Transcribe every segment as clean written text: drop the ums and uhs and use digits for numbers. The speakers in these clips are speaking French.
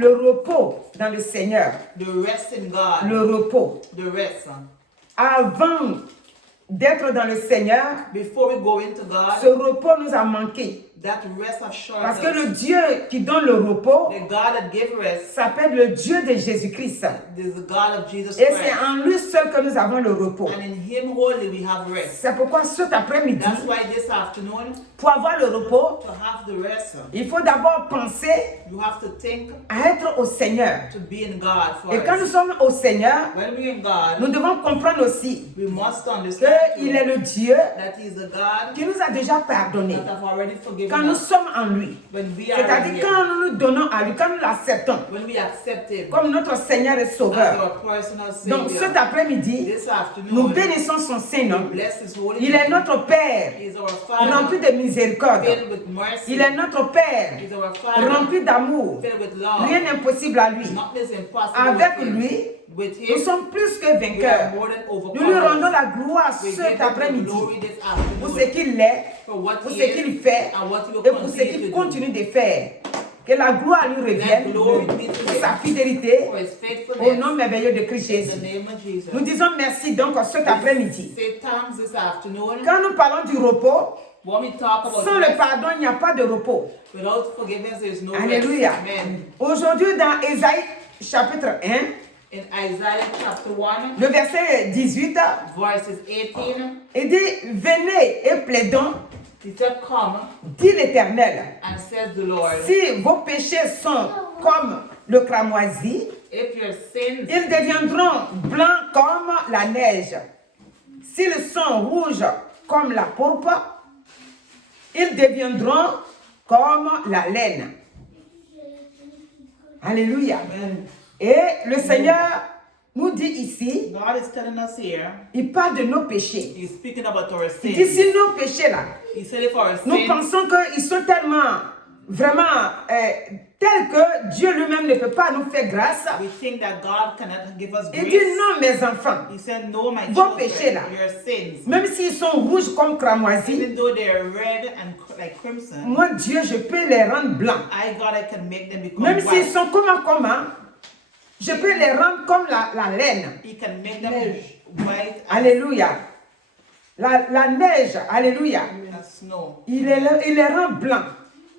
le repos dans le Seigneur. The rest in God. Le repos. The rest. Avant d'être dans le Seigneur, Before we go into ce God, repos nous a manqué. that rest of Parce que le shortness. Dieu qui donne le repos The God that gives rest s'appelle le Dieu de Jésus-Christ. is the God of Jesus Et c'est Christ. en lui seul que nous avons le repos. And in Him only we have rest. C'est pourquoi cet après-midi, That's why this afternoon, pour avoir le repos, to have the rest, il faut d'abord penser you have to think à être au Seigneur. to be in God Et quand nous first. sommes au Seigneur, When we're in God, nous devons comprendre aussi we must understand qu'il est le Dieu that He is a God qui nous a déjà pardonné that have already forgiven quand nous us. sommes en lui. When we are in C'est-à-dire Him, quand nous nous donnons à lui, quand nous l'acceptons when we accept Him comme notre Seigneur et as Sauveur. our personal Donc cet Savior, après-midi, this nous afternoon, bénissons son Saint-Nom. bless His holy Il est name. notre Père, He is our rempli Father, de miséricorde. filled with mercy. Il est notre Père, He is our Father, rempli d'amour. filled with love. Rien n'est impossible à lui. Nothing is impossible Avec with Him. lui, With nous Him, sommes plus que we are vainqueurs. more than Nous lui rendons overcomers. la gloire We give cet Him the après-midi glory this pour ce afternoon qu'il est, for what pour He ce qu'il is fait and what He will et pour ce continue qu'il to continue do. de faire. Que la gloire lui revienne Let glory be to pour Him sa fidélité for His au faithfulness nom merveilleux de Christ in Jésus. the name of Jesus. Nous disons merci donc cet après-midi. Say thanks this afternoon. Quand nous parlons du repos, When we talk about sans le rest, pardon, il n'y a pas de repos. without forgiveness, there is no Alléluia. rest. Amen. Aujourd'hui, dans Ésaïe chapitre 1, In Isaiah chapter 1, le verset 18, verses 18, il dit, venez et plaidons, He said, come, dit l'Éternel. and says the Lord, Si vos péchés sont comme le cramoisi, if your sins ils deviendront blancs comme la neige. S'ils sont rouges comme la pourpre, ils deviendront comme la laine. Alléluia. Amen. Et le Seigneur nous dit ici, God is telling us here, il parle de nos péchés. He's speaking about our Il dit, sins. si nos péchés là, He said if our nous sins, pensons qu'ils sont tellement, vraiment, tels que Dieu lui-même ne peut pas nous faire grâce. we think that God cannot give us Il dit, grace. non mes enfants, He said, no, my Vos péchés, là. children, your sins, même s'ils sont rouges comme cramoisi, even though they are red and like crimson, moi Dieu, je peux les rendre blancs. God, I can make them become Même s'ils white. sont comment, je peux les rendre comme la laine. He can make them white Alléluia. La neige, alléluia. as snow. Il les rend blancs.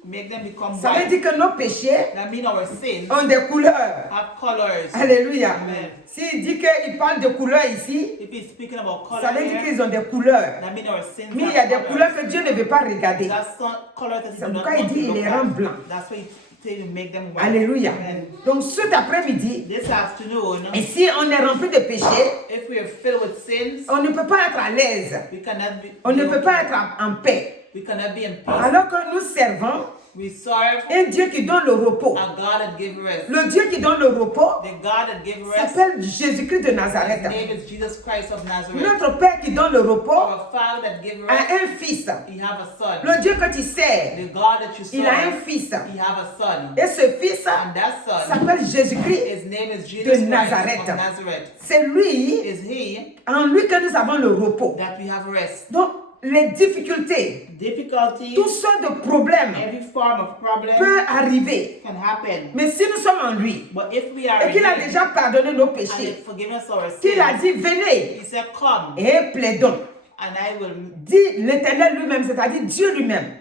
Make them become Ça veut white. dire que nos péchés That means our sins ont des couleurs. have colors. Alléluia. Amen. S'il dit qu'il parle de couleurs ici, If he's speaking about color ça veut dire here, qu'ils ont des couleurs. that means our sins Mais il y a have des colors. couleurs que Dieu ne veut pas regarder. That's some colors that he C'est do not pourquoi il want to dit, il look les rend at. blancs. That's why he said to make them white. Alléluia. Amen. Donc cet après-midi, This afternoon, et si on est rempli de péchés, if we are filled with sins, on ne peut pas être à l'aise. we cannot be. On ne peut pas être en paix. We cannot be in peace. Alors que nous servons We serve un Dieu qui donne le repos. a God that gives rest. Le Dieu qui donne le repos The God that gives rest. s'appelle Jésus-Christ de His Nazareth. name is Jesus Christ of Nazareth. Notre Père qui donne le repos Our Father that gives rest. a un fils. He have a son. Le Dieu que tu sers, The God that you il a un serve. fils. He have a son. Et ce fils And that son, s'appelle Jésus-Christ. his name is Jesus de Christ Nazareth. of Nazareth. C'est lui, Is he en lui que nous avons le repos. that we have rest. Donc, les difficultés, Difficulty, toutes sortes de problèmes every form of problem peuvent arriver. can happen. Mais si nous sommes en lui, But if we are et qu'il a in him, déjà pardonné nos and he péchés, forgiven us our qu'il a sins, dit, venez he said, come, et plaidons. and I will. Dit l'Éternel lui-même, c'est-à-dire Dieu lui-même.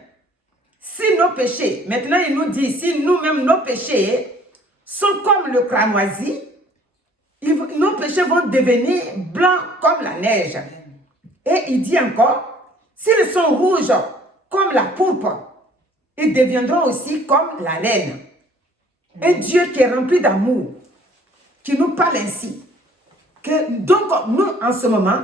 Si nos péchés, maintenant il nous dit, si nous-mêmes nos péchés sont comme le cramoisi, nos péchés vont devenir blancs comme la neige. Et il dit encore, s'ils sont rouges comme la pourpre, ils deviendront aussi comme la laine. Un Dieu qui est rempli d'amour, qui nous parle ainsi. Donc nous, en ce moment,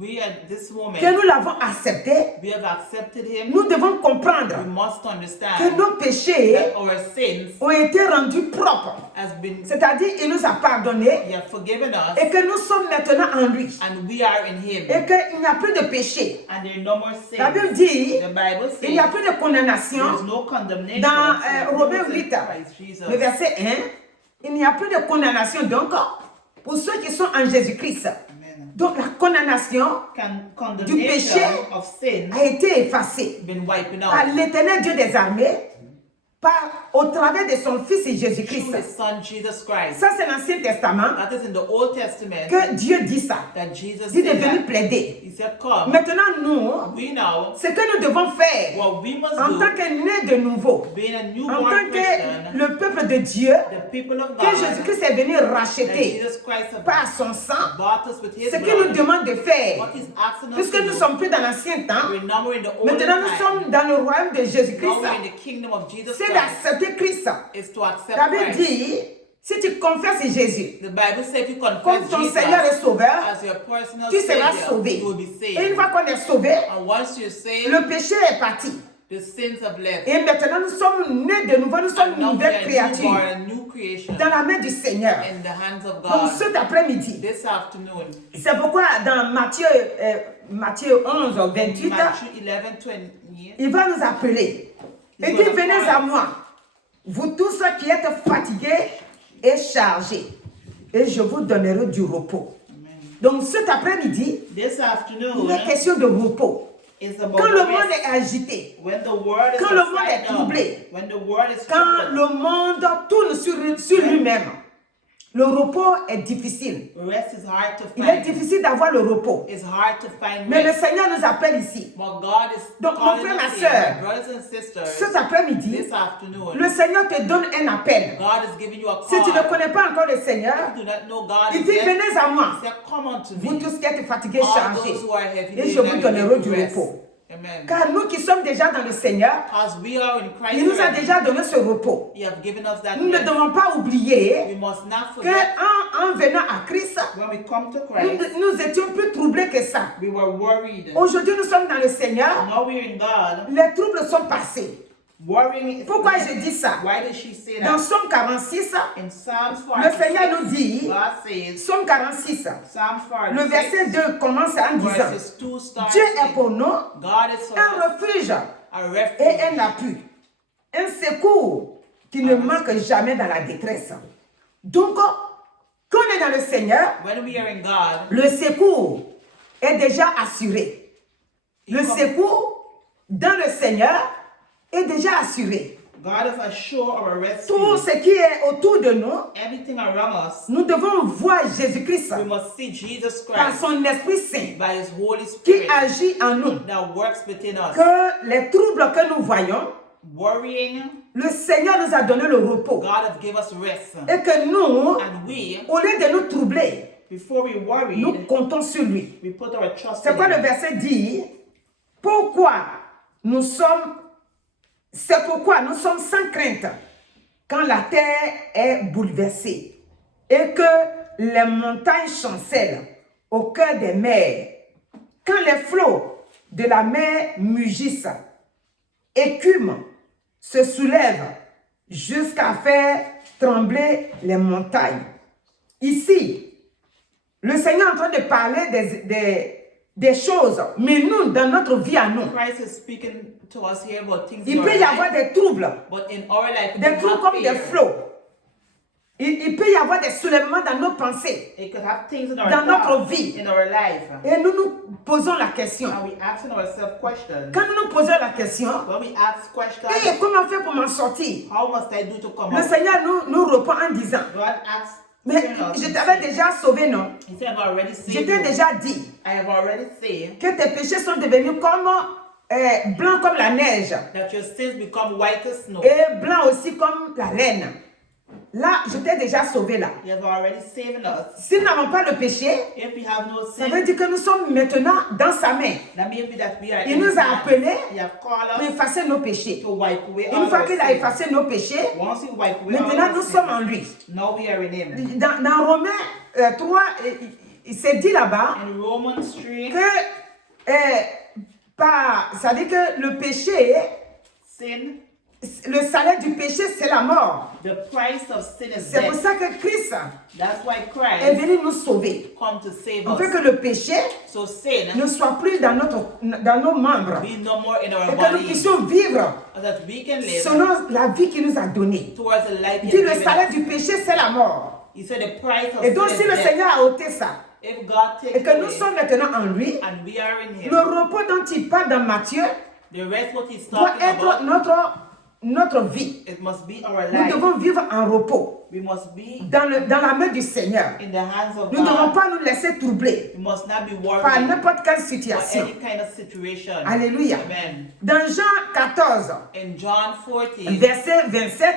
We at this moment, que nous l'avons accepté, we have accepted him. nous devons comprendre We must que understand nos péchés that our sins ont été rendus propres. has been, C'est-à-dire, il nous a pardonné he has forgiven us, et que nous sommes maintenant en lui. and we are in him, Et qu'il n'y a plus de péché. and there are no more La sins. Bible dit, The Bible il n'y a says plus de condamnation. there is no condemnation Dans for Romains those in 8, Christ Jesus. le verset 1, il n'y a plus de condamnation. Donc, pour ceux qui sont en Jésus-Christ, Amen. donc la condamnation Condemnation péché of sin a été effacée been wiped par out l'Éternel Dieu des armées, au travers de son Fils Jésus-Christ. through his son Jesus Christ. Ça, c'est l'Ancien Testament That is in the Old Testament que Dieu dit ça. that Jesus Dit de said venir that. plaider. He said, come. Maintenant, nous, We know ce que nous devons faire what we must en do, tant que nés de nouveau, being a en newborn tant que Christian, le peuple de Dieu, the people of que God, Jésus-Christ est venu that racheter Jesus Christ has par son sang, bought us with his ce qu'il nous blood. demande de faire, What he's asking us puisque to nous ne do, sommes plus dans l'ancien temps, we're now in the olden maintenant nous time. sommes dans le royaume de Now Jésus-Christ, we're in the kingdom of Jesus c'est Christ. d'accepter Christ. Is to accept La Bible Christ. dit, si tu confesses Jésus The Bible says if you comme confess ton Jesus Seigneur et Sauveur, as your personal tu seras Savior, sauvé. you will be Et une saved. fois qu'on est sauvé, And once you're saved, le péché est parti. the sins have left. Et maintenant nous sommes nés de nouveau, nous sommes And une now we nouvelle are créature newborn, a new creation dans la main du Seigneur. in the hands of Donc God. cet après-midi, This afternoon, c'est pourquoi dans Matthieu 11, 28, Matthew 11:20, il va nous appeler. Il dit, venez à moi, vous tous ceux qui êtes fatigués et chargés, et je vous donnerai du repos. Donc cet après-midi, this il afternoon est question de repos. is about Quand le rest. monde est agité, When the world is quand le monde upside est down, troublé, when the world is quand troubled, le monde tourne sur lui-même, le repos est difficile. rest is hard to Il est find. difficile d'avoir le repos. It's hard to find Mais le rest. Seigneur nous appelle ici. But God is Donc, mon calling frère, ma us here, sœur, my brothers and sisters, Cet après-midi, this afternoon. le Seigneur te donne un appel. God is giving you a Si tu ne call. connais pas encore le Seigneur, If you do not know God il is dit, yet, venez à moi, he said, come unto vous me, tous qui êtes fatigués, all chargés, those who are heavy et je laden, vous and donnerai you du will rest. repos. Amen. Car nous qui sommes déjà dans le Seigneur, Because we are in Christ il nous a already, déjà donné ce repos. he has given us that Nous ne rest. devons pas oublier We must not forget qu'en venant à Christ, when we come to Christ, nous étions plus troublés que ça. we were worried. Aujourd'hui, nous sommes dans le Seigneur, Now we're in God. les troubles sont passés. Worrying is Pourquoi je dis ça? Why did she say Dans that? Somme 46, In Psalms le Seigneur 46, nous dit, God says, Somme 46, Psalms le 46, verset 2 commence en disant, verses 2 starts Dieu est with, pour nous God is for un us, refuge a et un refuge, appui, un secours qui ne manque jamais dans la détresse. Donc, quand on est dans le Seigneur, when we are in God, le secours est déjà assuré. Le secours dans le Seigneur est déjà assuré. God is assured of a Tout rescue. ce qui est autour de nous, Everything around us, nous devons voir Jésus-Christ we must see Jesus par Christ son Esprit Saint by his Holy qui Spirit agit en nous. that works within us. Que les troubles que nous voyons, Worrying, le Seigneur nous a donné le repos. God has given us rest. Et que nous, And we, au lieu de nous troubler, before we nous worried, comptons sur lui. we put our trust C'est in quoi le him. verset dit? C'est pourquoi nous sommes sans crainte quand la terre est bouleversée et que les montagnes chancellent au cœur des mers, quand les flots de la mer mugissent, écument, se soulèvent jusqu'à faire trembler les montagnes. Ici, le Seigneur est en train de parler des choses, mais nous, dans notre vie à nous, Christ is speaking to us here about things in il our peut y avoir life, des troubles, but in our life, we des troubles have comme des fear. flots. Il peut y avoir des soulèvements dans nos pensées, It could have things in our dans notre thoughts, vie. in our life. Et nous nous posons la question. And we asking ourselves questions. Quand nous nous posons la question, When we ask questions, hey, comment faire pour m'en sortir? how must I do to come Le out? Seigneur nous répond en disant, God asks, mais je t'avais déjà sauvé, non? He said, I've already Je saved t'ai you. déjà dit I have already said que tes péchés sont devenus comme blancs comme la neige that your sins become white as snow. et blancs aussi comme la laine. Là, je t'ai déjà sauvé là. He has already saved us. Si nous n'avons pas le péché, If we have no ça veut sin, dire que nous sommes maintenant dans sa main. that may be that we are Il in nous His a hands. appelés He has called pour us effacer nos péchés. to wipe away Une all fois our qu'il a sins. effacé nos péchés, Once He wipe away all maintenant our nous sins, sommes en lui. now we are in Him. Dans Romains 3, il s'est dit là-bas In Romans 3, que ça dit que le péché, sin, le salaire du péché, c'est la mort. the price of sin is C'est pour death. ça que Christ That's why est Christ venu nous sauver. come to save On veut us. que le péché So sin ne soit plus dans nos membres be no more in our et que nous bodies, puissions vivre so that we can live selon la vie qu'il nous a donnée. towards the life He Dit has le given salaire us. du péché, c'est la mort. He said the price of Et donc sin si is le death. Seigneur a ôté ça If God takes et it que nous away, sommes maintenant en lui, and we are in Him, le repos dont il parle dans Matthieu the rest what He's doit talking être about notre vie. It must be our Nous life. devons vivre en repos We must be dans la main du Seigneur. in the hands of Nous ne devons God. pas nous laisser troubler We must not be par worried n'importe quelle for situation. any kind of situation. Alléluia. Amen. Dans Jean 14, In John 14, verset 27,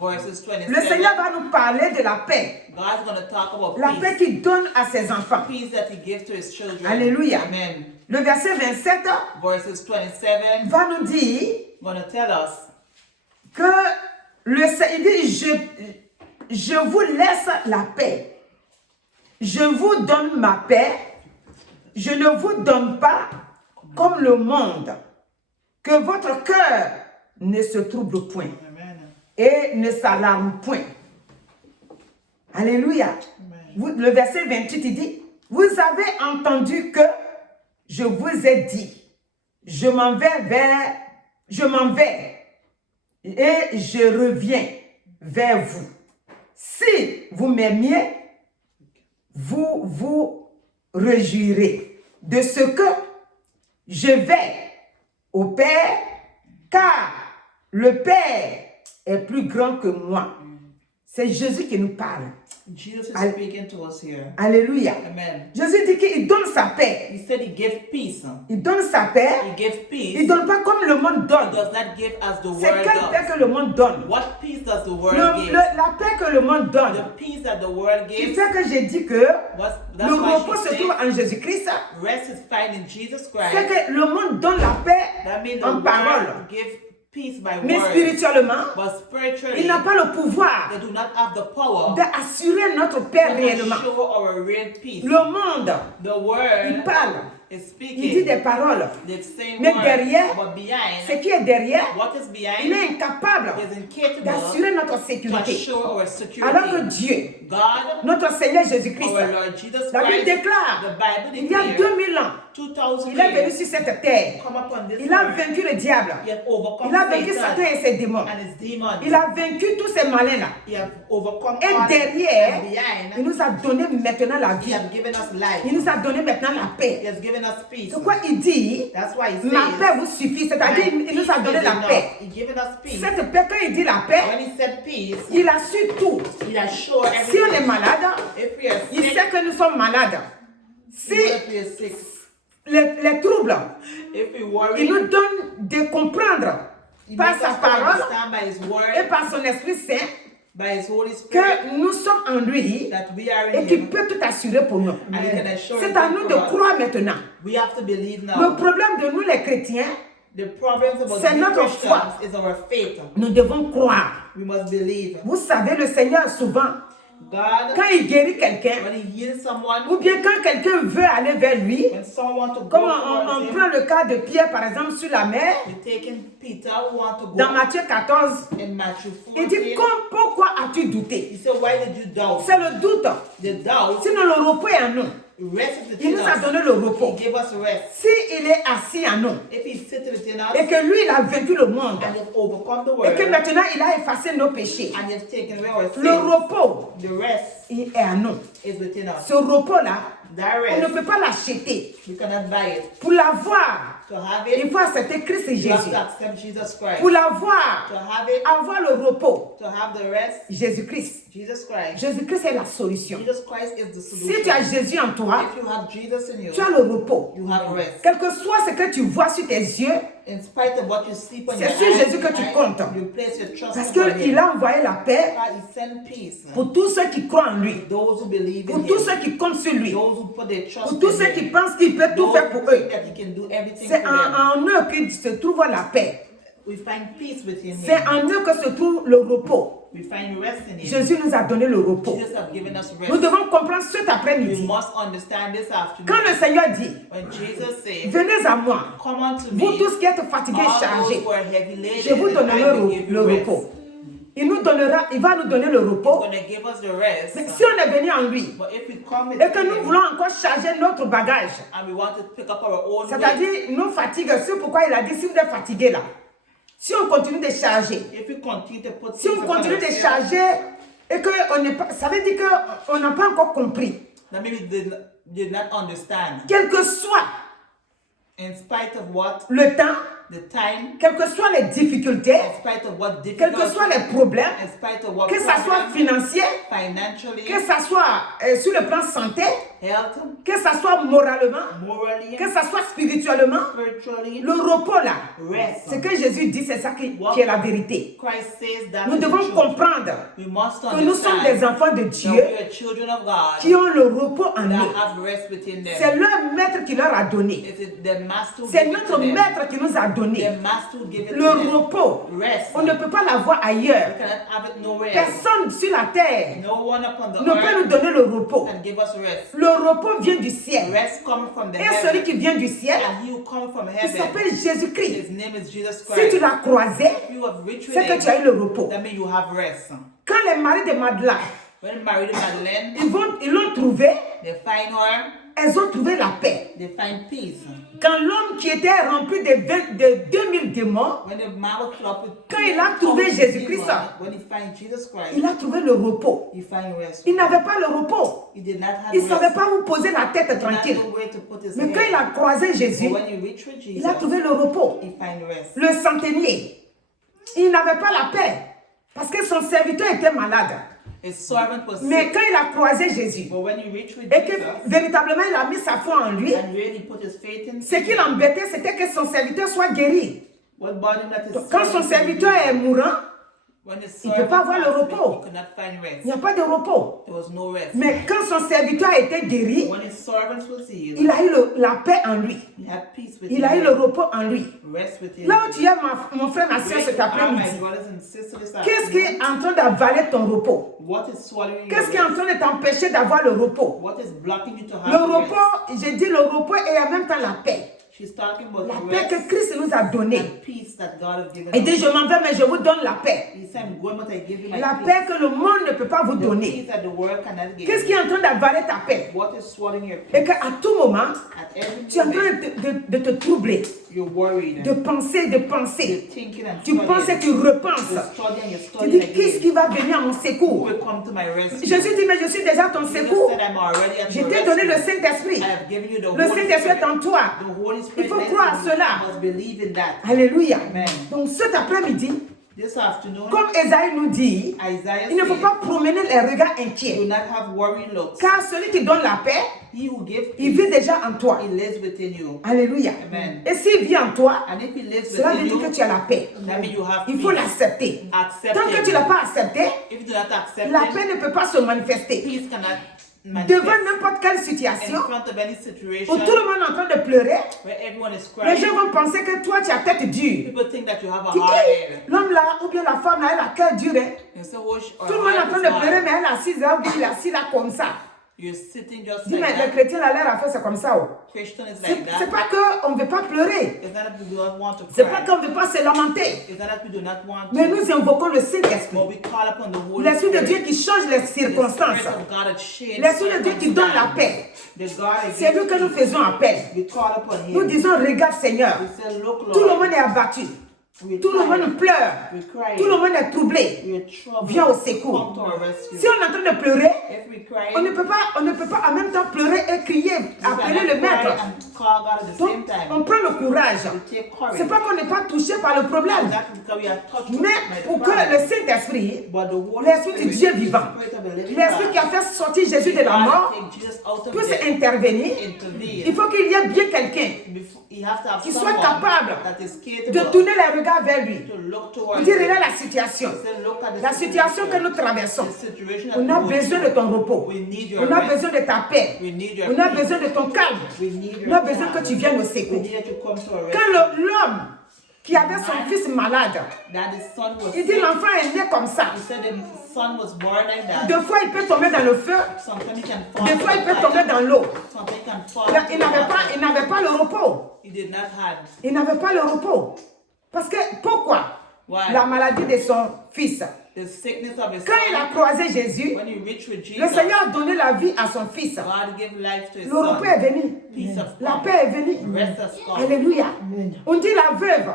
verses le Seigneur 27, va nous parler de la paix. God's going to talk about La paix peace. qu'il donne à ses enfants. Peace that he gives to his children. Alléluia. Amen. Le verset 27 Verses 27 va nous dire going to tell us que il dit, je vous laisse la paix. Je vous donne ma paix. Je ne vous donne pas comme le monde. Que votre cœur ne se trouble point Amen. et ne s'alarme point. Alléluia. Le verset 28, il dit, vous avez entendu que je vous ai dit, je m'en vais et je reviens vers vous. Si vous m'aimiez, vous vous réjouirez de ce que je vais au Père, car le Père est plus grand que moi. C'est Jésus qui nous parle. Jesus is Al- speaking to us here. Alléluia. Amen. Jésus dit qu'il donne sa paix. He said he gave peace. Il donne sa paix. He gave Il peace. ne donne pas comme le monde He donne. does not give as the C'est world quelle paix does. que le monde donne? What peace does the world give? La paix que le monde The donne. peace that the world Qui gives. fait que j'ai dit que That's le why repos she se trouve said en Jésus-Christ. rest is found in Jesus C'est Christ. que le monde donne la paix That means the en parole. world gives peace by Mais word. spirituellement, But spiritually, il n'a pas le pouvoir they do not have the power d'assurer notre paix to réellement. show our real peace. Le monde, The il word parle, is il dit speaking des paroles. the same Mais word, derrière, but behind, Ce qui est derrière, what is il behind est incapable is incapable d'assurer notre to sécurité. show our security. Alors que Dieu, God, notre Seigneur Jésus-Christ, our Lord Jesus la Bible Christ, déclare, the Bible il y a declares 2000 ans, 2000 il est venu years sur cette terre. come upon this Il a earth. vaincu le diable. He have overcome Il a vaincu Satan Satan et ses démons. and his demons. Il a vaincu tous ces malins-là. He have overcome Et all derrière, and behind. il nous a donné maintenant la He vie. has given us life. Il nous a donné maintenant la He paix. has given us peace. C'est pourquoi il dit, That's why he ma paix says, vous suffit. C'est-à-dire, il nous a donné la paix. He given us peace. Cette paix, quand il dit la paix, When he said peace, il a su tout. he has shown Si on est everything. malade, If we are il sick, sait que nous sommes malades. Si if we are sick, les troubles, if we worry, il nous donne de comprendre he par makes sa us to parole understand by his et word, par son Esprit Saint by his Holy Spirit, que nous sommes en lui that we are et in qu'il him. peut tout assurer pour nous. And he can assure C'est à it nous for de us. croire maintenant. We have to believe Le now. problème de nous les chrétiens, The problems about C'est the notre Christians foi. is our faith. nous devons croire. We must believe. Vous savez, le Seigneur souvent, God, quand il guérit quelqu'un, when he heals someone, ou bien quand quelqu'un veut aller vers lui, when someone want to comme go on towards him, prend le cas de Pierre par exemple sur la mer, we're taking Peter who want to go dans Matthieu 14, in Matthew il dit, 14. pourquoi as-tu douté? He said, why did you doubt? C'est le doute. The doubt, Sinon le repos est en nous. rest is Il within nous a us. donné le repos. He gave us rest. Si il est assis en nous, If he sits within us et que lui, il a vaincu le monde, and he's overcome the et world que maintenant il a effacé nos péchés, and he's taken away our le sins, repos, the rest il est en nous. is within us. Ce repos-là, That on ne rest, peut pas l'acheter. we cannot buy it. Pour l'avoir, To have il it, faut accepter Christ et you have Jésus. to accept Jesus Christ. Pour l'avoir, To have it, avoir le repos, to have the rest, Jésus-Christ. Jesus Christ. Jésus-Christ est la solution. Jesus Christ is the Si tu as solution. Jésus en toi, If you have Jesus in you, tu as le repos. you have rest. Quel que soit ce que tu vois sur tes yeux, In spite of what you see on C'est your sur eyes, Jésus que tu comptes. you place your trust parce upon qu'il him. a envoyé la paix God, he sent peace. pour tous ceux qui croient en lui, Those who believe in pour tous him. ceux qui comptent sur lui, Those who put their trust pour tous in ceux qui him. pensent qu'il peut tout Those faire pour who eux. think that he can do everything C'est for them. en eux que se trouve la paix. We find peace within C'est him. en eux que se trouve le repos. We find rest in him. Jésus nous a donné le repos. Jesus has given us Nous rest. devons comprendre cet We après-midi. must understand this Quand le afternoon. Seigneur dit, When Jesus said, venez à moi, come unto vous me, tous qui êtes fatigués et all those chargés, who are heavy laden, je vous and donnerai I will give le you rest. repos. Il va nous donner le He's repos. going to give us the rest. Mais si on est venu en lui But if we come with et que nous him voulons encore charger notre bagage, and we want to pick up our own weight, c'est-à-dire nos fatigues, c'est pourquoi il a dit si vous êtes fatigué là, si on continue de charger, if we continue to put si things on upon continue de ourselves, charger et que on n'est pas, ça veut dire qu'on n'a pas encore compris. that maybe did not understand. Quel que soit In spite of what le temps, the time, quelles que soient les difficultés, in spite of what quels que difficulties, soient les problèmes, in spite of what que ça soit problems, financier, financially, que ça soit sur le plan santé, health, que ça soit moralement, morally, que ça soit spirituellement, spiritually, le repos là, rest. ce que Jésus dit, c'est ça qui est la vérité. Christ says that Nous is the devons truth. comprendre We must que nous sommes des understand enfants de that Dieu we are children of God qui ont le repos en that nous. have rest within C'est them. leur maître qui leur a donné. It's the master who C'est gave it notre to them. maître qui nous a donné. The master who gave it Le to them. repos. Rest. On ne peut pas l'avoir You ailleurs. cannot have it nowhere else. Personne sur la terre No one upon the ne peut nous earth donner le repos. can give us rest. Le repos vient du ciel. Rest coming from the Et celui heaven. qui vient du ciel, And he who comes from il heaven, s'appelle Jésus-Christ. his name is Jesus Si tu Christ. l'as croisé, If you have reached with c'est que tu as eu him, le repos. that means you have rest. Quand les maris de Madeleine, When Mary Magdalene, ils l'ont trouvé, they find her, elles ont trouvé la paix. they find peace. Quand l'homme qui était rempli de 2000 démons, When the man was filled up with Quand il a trouvé all Jésus-Christ, demons, when he finds Jesus Christ, il a trouvé le repos. he finds rest. Il n'avait pas le repos. He did not have Il ne rest. savait pas où poser la tête He did not tranquille. know where to put his Mais quand il head. a croisé Jésus, But when he reached with il a Jesus, trouvé le repos. he finds rest. Le centenier, il n'avait pas la paix parce que son serviteur était malade. His servant was Mais sick. quand il a croisé Jésus But when he reached with et que Jesus, véritablement il a mis sa foi en lui, and really put his faith in ce qui l'embêtait, c'était que son serviteur soit guéri. what bothered him that his Quand son servant serviteur est mourant, when his il peut servant pas avoir le passed away, repos. he could not find il rest. n'y a pas de repos. There was no rest. Mais quand son serviteur a été guéri, When his servant was healed, il a eu la paix en lui. he had peace with Il a eu le repos en lui. rest within Là him. où tu es, mon frère, ma soeur, Where cet you are, my après-midi, brothers and sisters, this qu'est-ce qui afternoon, est en train d'avaler ton repos? what is swallowing your Qu'est-ce qui est en rest? train de t'empêcher d'avoir le repos? What is blocking you to have Le rest? repos, j'ai dit le repos et en même temps la paix. She's talking about La the paix que rest Christ nous a donnée. and peace that God has given Il us. dit, je m'en vais, mais je vous donne la paix. He said, I'm going, but I give you my La peace. paix que le monde ne peut pas vous The donner. peace that the world cannot give. Qu'est-ce qui est en train d'avaler ta paix? What is swallowing your Et peace? qu'à tout moment, At every tu es en train moment, de te troubler, you're worried. de penser, de You're penser. thinking and Tu penses et studying. tu repenses. You're studying, you're Tu studying dis, qu'est-ce again. qui va venir à mon Who secours? will come to my rescue? Jésus dit, mais je suis déjà ton Jesus secours. said, I'm already at Je your t'ai donné le rescue. Saint-Esprit. I have given you the Le Holy Saint-Esprit est en Spirit. toi. The Holy Spirit Il faut lives croire in you. cela. You must believe in that. Alléluia. Amen. Donc cet après-midi, This afternoon, comme Esaïe nous dit, Isaiah il ne faut said, pas promener les regards do inquiets. not have worry looks. Car celui qui donne la paix, He who gives il peace, vit déjà en toi. he lives within you. Alléluia. Amen. Et s'il vit en toi, And if he lives cela veut within dire que you, tu as la paix. that means you have Il faut peace. l'accepter. Accept Tant que him. tu ne l'as pas accepté, If you do not accept la him, paix ne peut pas se manifester. peace cannot Devant manifest. n'importe quelle In situation front of any où situation tout le monde est en train de pleurer, where everyone is les gens crying, vont penser que toi tu as tête dure. people think that you have a Tu dis, hard head. l'homme là ou bien la femme là, elle a cœur dur. Hein. You say, oh, Tout le monde est en train de pleurer, mais elle est assise là ou bien il est assis là comme ça. You're sitting just Dis, like mais les that. chrétiens là, leur affaire c'est comme ça. Oh. Christian is C'est like c'est that. pas qu'on ne veut pas pleurer. It's not that we do not want to C'est pas cry. qu'on ne veut pas se lamenter. It's not that we do not want Mais to. nous invoquons le Saint-Esprit. But we call upon the Holy L'Esprit de Dieu Spirit. qui change les The circonstances. Spirit of God that shades L'Esprit de Dieu qui donne la circumstance. paix. The God that C'est lui gives que nous peace. faisons appel. We call upon Nous Him. disons, regarde Seigneur, We say, look, tout le Lord. monde est abattu. We Tout le cry. monde pleure. We cry. Tout le monde est troublé. We are troubled. Viens au Come secours. to our rescue. Si on est en train de pleurer, If we cry, on ne peut pas en même temps pleurer et crier, appeler le maître. and call God at the same Donc, time. on prend le courage. We take courage. C'est pas qu'on n'est pas touché par le problème, That's because we are touched mais by the pour que problem. le Saint-Esprit, But the Holy l'Esprit du Spirit, Dieu the vivant, Spirit of the living l'Esprit God, qui a fait sortir Jésus de la God mort, take Jesus out of puisse death, intervenir, intervene. il faut qu'il y ait bien quelqu'un He has to have qui soit someone capable that is de capable tourner les regards vers lui. to look Pour towards dire, him. regarde la situation. Say, look at the La situation que nous traversons. the situation that On a we go besoin de through. ton repos. We need your On a rest. besoin de ta paix. We need your On a peace. besoin de ton calme. We need On your a besoin que calm. tu viennes au We secours. need that you come to our Quand rescue. l'homme qui avait son fils malade, That his son was il dit sick. l'enfant est né comme ça. He said the son was born like that. Deux fois il peut tomber dans le feu, Sometimes he can fall. deux fois il peut into tomber fire. dans l'eau. Sometimes he can fall. Il into water. n'avait pas le repos. He did not have. Il n'avait pas le repos. Parce que pourquoi? Why? La maladie de son fils. The sickness of his Quand il a son. croisé Jésus, When he reached with le Jesus, Seigneur a donné la vie à son fils. God gave life to his Le repos est son. venu. Peace has La come. paix est venue. Rest has come. Alléluia. On dit la veuve.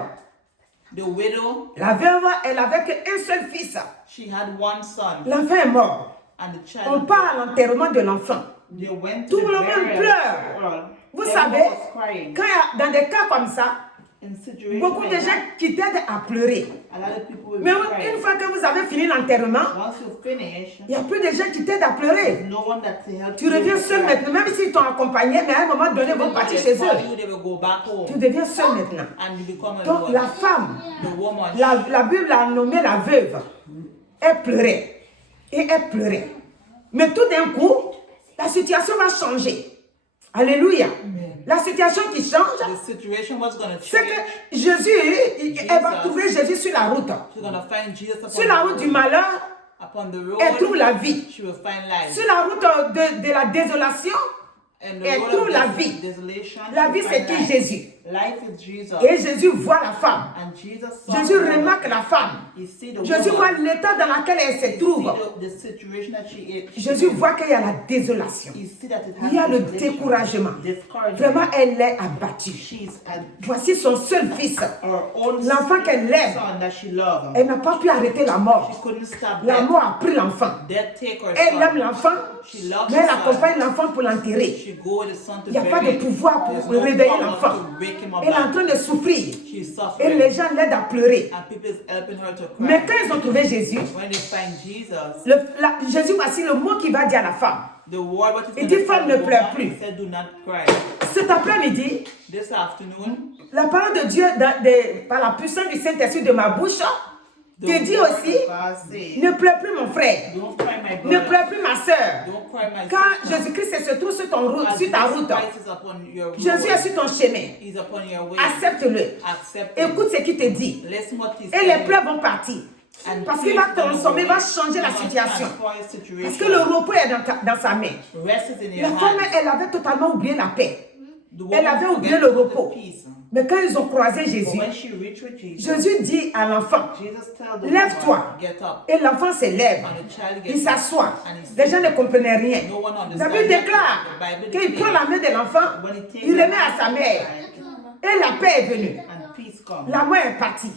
The widow, La veuve, elle avait qu'un seul fils. she had one son, L'enfant est mort. and the On child. part à l'enterrement de l'enfant. They went Tout to le the monde burial. pleure. Vous Everyone savez, was crying. quand dans des cas comme ça, In situations Beaucoup de like gens that, qui t'aident à pleurer. a lot of people will Mais be une crying. fois que vous avez fini l'enterrement, Once you finish, il n'y a plus de gens qui t'aident à pleurer. no one that to help Tu you reviens to seul cry. maintenant, même s'ils t'ont accompagné, mais à un moment donné, ils vont partir chez eux. They will go back home Tu deviens seul maintenant. and you become Donc alone. la femme, The woman, la Bible a nommé la veuve. Elle pleurait. Et elle pleurait. Mais tout d'un coup, la situation va changer. Alléluia. La situation qui change, the situation was going to c'est change. que Jésus, elle va trouver Jésus sur la route. She's going to find Jesus upon Sur la route the du road. malheur, Upon the road, elle trouve la vie. she will find life. Sur la route de la désolation, And the elle road trouve of la vie. desolation, La she vie, will c'est find qui? life. Jésus. Life is Jesus. Et Jésus voit la femme. And Jesus saw Jésus the woman. remarque la femme. He see the Jésus voit woman. l'état dans lequel elle se He trouve. see the situation that she is. Jésus voit qu'il y a la désolation. He see that it Il y a has le desolation, découragement. discouragement. Vraiment, elle est abattue. She's a, Voici son seul fils. her own L'enfant qu'elle aime. son that she loved. Elle n'a pas pu arrêter la mort. She couldn't stop La death. mort a pris l'enfant. Death take her Elle son. aime l'enfant, She loves mais elle her son. accompagne l'enfant pour l'enterrer. She go with the son to Il n'y a pas bury de him. pouvoir There's pour no réveiller power l'enfant. to wake him up Elle est en back. train de souffrir. She's Et suffering. les gens l'aident à pleurer. And people is helping her to cry. Mais quand ils ont trouvé Jésus, When they find Jesus, Jésus, voici le mot qu'il va dire à la femme. the word what is Il going to dit, femme, tell ne the pleure woman, plus. he said, do not cry. Cet après-midi, This afternoon, la parole de Dieu, par la puissance du Saint-Esprit de ma bouche, the te dit word aussi, of God says, ne pleure plus mon frère, don't cry my ne brother. pleure plus ma soeur. Don't cry my Quand sister. Jésus-Christ se trouve sur, As sur ta Jesus route, Christ is upon your road, Jésus est sur ton chemin. He's upon your way. Accepte-le. Accept him. Écoute ce qu'il te dit. Listen what he's Et les saying. pleurs vont partir. And Parce qu'il va tears gonna transformer, go va away. changer la He's gonna situation. transform your situation. Parce que le repos est dans sa main. Rest is in La your femme, hands. elle avait totalement oublié la paix. The Elle woman avait forget oublié le the repos. peace. Mais quand ils ont croisé But Jésus, when she reached with Jesus, Jésus dit à l'enfant, Jesus tell the lève-toi. woman, get up. Et l'enfant se lève. And the child Il gets up. s'assoit. And he Les sits. gens ne comprenaient rien. No one La understands. Bible déclare The Bible qu'il prend declares la main de l'enfant, when he takes il the remet à sa hand, mère. Et la paix est venue. and peace comes. La mort est partie.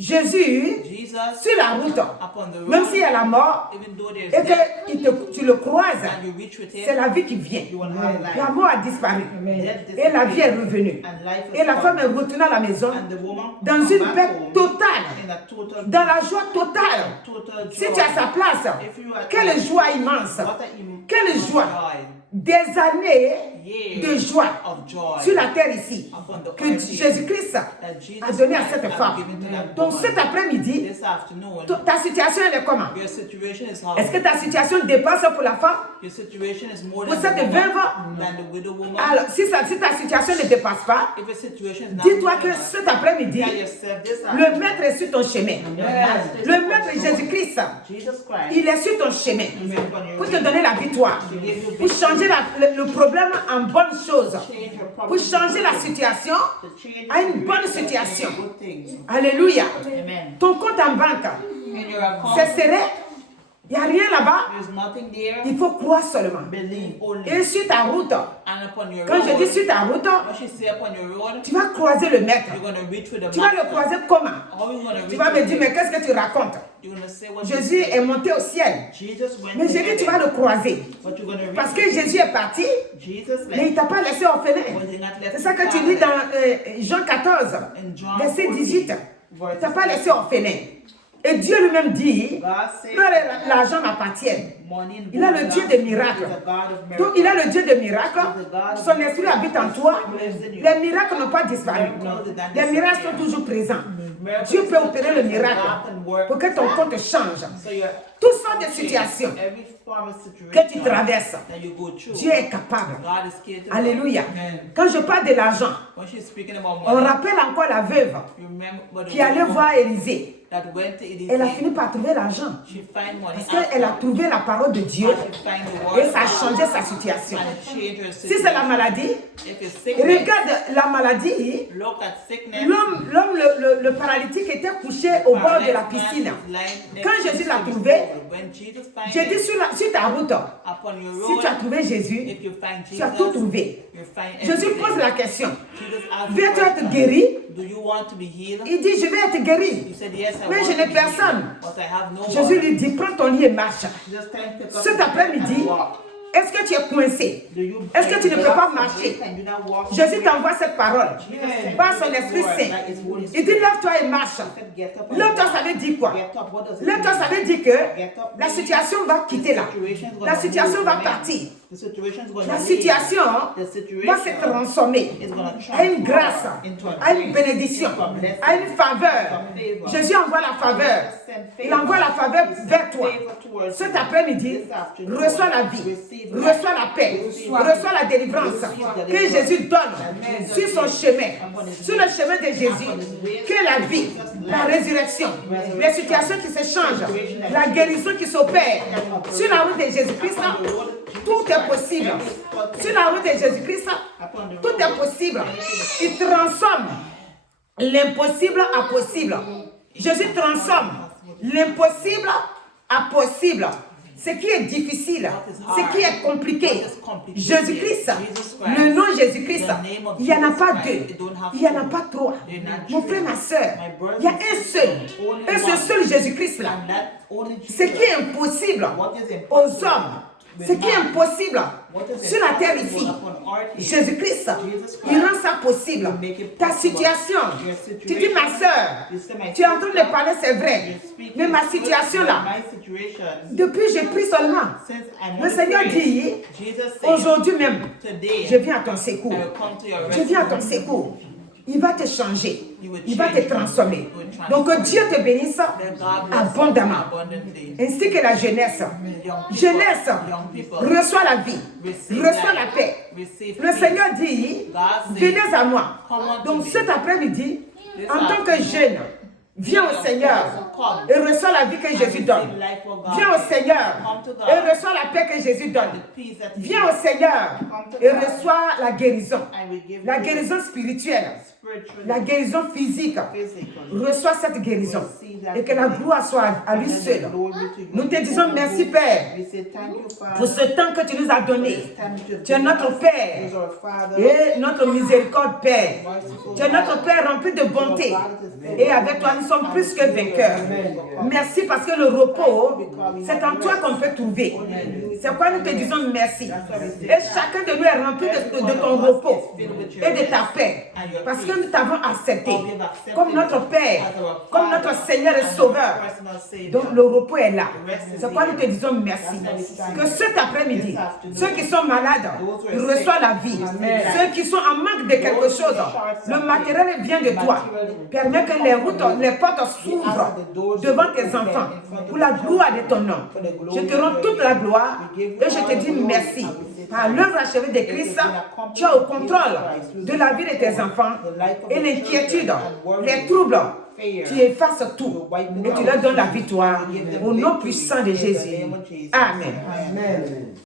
Jésus, Jesus sur la route, upon the road, même s'il y a la mort, even though there's et death, que tu le croises, and you reach with c'est him, la vie qui vient. you will have life. La mort a disparu. Death Et la vie est disappears. revenue. And life is Et la femme come. est retournée à la maison And the woman dans come une back paix home totale, in a total dans la joie totale. total Si joy. tu es à sa place, If you are quelle at joie peace, immense. what a Quelle immense joie. joy. Des années Years de joie of joy sur la terre ici upon the que earth Jésus-Christ that Jesus a donné à Christ cette has femme. given to that Donc woman. cet après-midi, This afternoon, ta situation elle est comment? your situation is hard. Est-ce que ta situation dépasse pour la femme? Your situation is more Pour than cette the woman, veuve? than the widow woman. Alors, si ta situation ne dépasse pas, If a situation is not dis-toi good que enough, cet après-midi, tell yourself this le afternoon, maître est sur ton chemin. Le maître Jésus-Christ, Jesus Christ il est sur ton chemin is upon your pour te way. donner la victoire, pour changer le problème en bonne chose, Change your pour problem changer la situation to change à une bonne your situation. good things. Alléluia. Amen. Ton compte en banque, In your account, c'est serré, il n'y a rien là-bas, there's nothing there. il faut croire seulement. Believe only. Et sur ta route, And upon your quand je dis road, sur ta route, what she say upon your road, tu vas croiser le maître. you're going to reach with the Tu vas le master. croiser comment? How you going to Tu reach vas me with dire, him? mais qu'est-ce que tu racontes? You're going to say what Jésus you say. est monté au ciel. Jesus went Mais to j'ai dit, tu vas heaven, le croiser. but you're going to reach Parce que with him. Jésus est parti, Jesus mais il ne left, t'a pas laissé orphelin. but he not left C'est ça que you tu lis fatherless. dans Jean 14, In John verset 14, 18. Il verse ne t'a pas laissé 18. orphelin. Et Dieu lui-même dit, God said, que l'argent m'appartient. money and Il a le gold Dieu belongs des to you. miracles. He's a God of Donc il miracles. a le Dieu des miracles. Son esprit habite en toi. Les miracles n'ont pas disparu. Les miracles sont toujours présents. Dieu peut opérer le miracle pour que ton compte change. So your Toutes sortes de situations every form of que tu situation traverses, that you go through, Dieu est capable. God is capable. Alléluia. Amen. Quand je parle de l'argent, When she's speaking about on money, rappelle encore la veuve you remember the qui allait woman voir Élisée. that went to Elisee. Elle a fini par trouver l'argent. She find money Parce qu'elle a trouvé la parole de Dieu and she find the word et ça a of God changé sa situation. and it changed her Si c'est la situation. maladie, If it's sickness, regarde la maladie. look at sickness. L'homme, le paralytique était couché au bord de la piscine. Quand Jésus l'a trouvé, when Jesus finds j'ai dit it sur ta route, upon your si road, tu as trouvé Jésus, if you find tu as tout Jesus, trouvé. you find Jésus everything. pose la question, Jesus asked the veux-tu être question, guéri? do you want to be healed? Il dit, je vais être He guéri. said, yes, I Mais want je to n'ai be personne. healed, but I have no Jésus one. lui dit, prends ton lit et marche. Just time to pick up Cet his bed après-midi, and walk. Est-ce que tu es coincé? Est-ce que tu ne peux pas marcher? Jésus t'envoie cette parole par son Esprit Saint. Il dit lève-toi et marche. Lève-toi, ça veut dire quoi? Lève-toi, ça veut dire que la situation va quitter là. La situation va partir. La situation va se transformer à une grâce, à une bénédiction, à une faveur. Jésus envoie la faveur. Il envoie la faveur vers toi. Cet après-midi, reçois la vie, reçois la paix, reçois la délivrance que Jésus donne sur son chemin, sur le chemin de Jésus, que la vie, la résurrection, les situations qui se changent, la guérison qui s'opère sur la route de Jésus-Christ. Tout est possible. Sur la route de Jésus-Christ, tout est possible. Il transforme l'impossible à possible. Jésus transforme l'impossible à possible. Ce qui est difficile, ce qui est compliqué. Jésus-Christ, le nom Jésus-Christ, il n'y en a pas deux, il n'y en a pas trois. Mon frère, ma soeur, il y a un seul Jésus-Christ là. Ce qui est impossible aux hommes, ce qui est impossible sur la terre ici, Jésus-Christ, il rend ça possible. Ta situation, tu dis ma soeur, tu es en train de parler, c'est vrai, mais ma situation là, depuis j'ai pris seulement, le Seigneur dit, aujourd'hui même, je viens à ton secours, je viens à ton secours. Il va te changer. Il va te transformer. Donc que Dieu te bénisse abondamment. Ainsi que la jeunesse. Jeunesse, reçois la vie. Reçois la paix. Le Seigneur dit, venez à moi. Donc cet après-midi, en tant que jeune, viens au Seigneur et reçois la vie que Jésus donne. Viens au Seigneur et reçois la paix que Jésus donne. Viens au Seigneur et reçois la guérison spirituelle, la guérison physique. Reçois cette guérison et que la gloire soit à lui seul. Nous te disons merci Père pour ce temps que tu nous as donné. Tu es notre Père et notre miséricorde Père. Tu es notre Père rempli de bonté et avec toi nous sommes plus que vainqueurs. Merci parce que le repos, c'est en toi qu'on peut trouver. C'est pourquoi nous te disons merci. Et chacun de nous est rempli de ton repos et de ta paix. Parce que nous t'avons accepté comme notre Père, comme notre Seigneur et Sauveur. Donc le repos est là. C'est pourquoi nous te disons merci. Que cet après-midi, ceux qui sont malades, ils reçoivent la vie. Ceux qui sont en manque de quelque chose, le matériel vient de toi. Permets que les portes s'ouvrent devant tes enfants pour la gloire de ton nom. Je te rends toute la gloire et je te dis merci. Par l'œuvre achevée de Christ, tu as au contrôle de la vie de tes enfants et l'inquiétude, les troubles. Tu effaces tout et tu leur donnes la victoire au nom puissant de Jésus. Amen.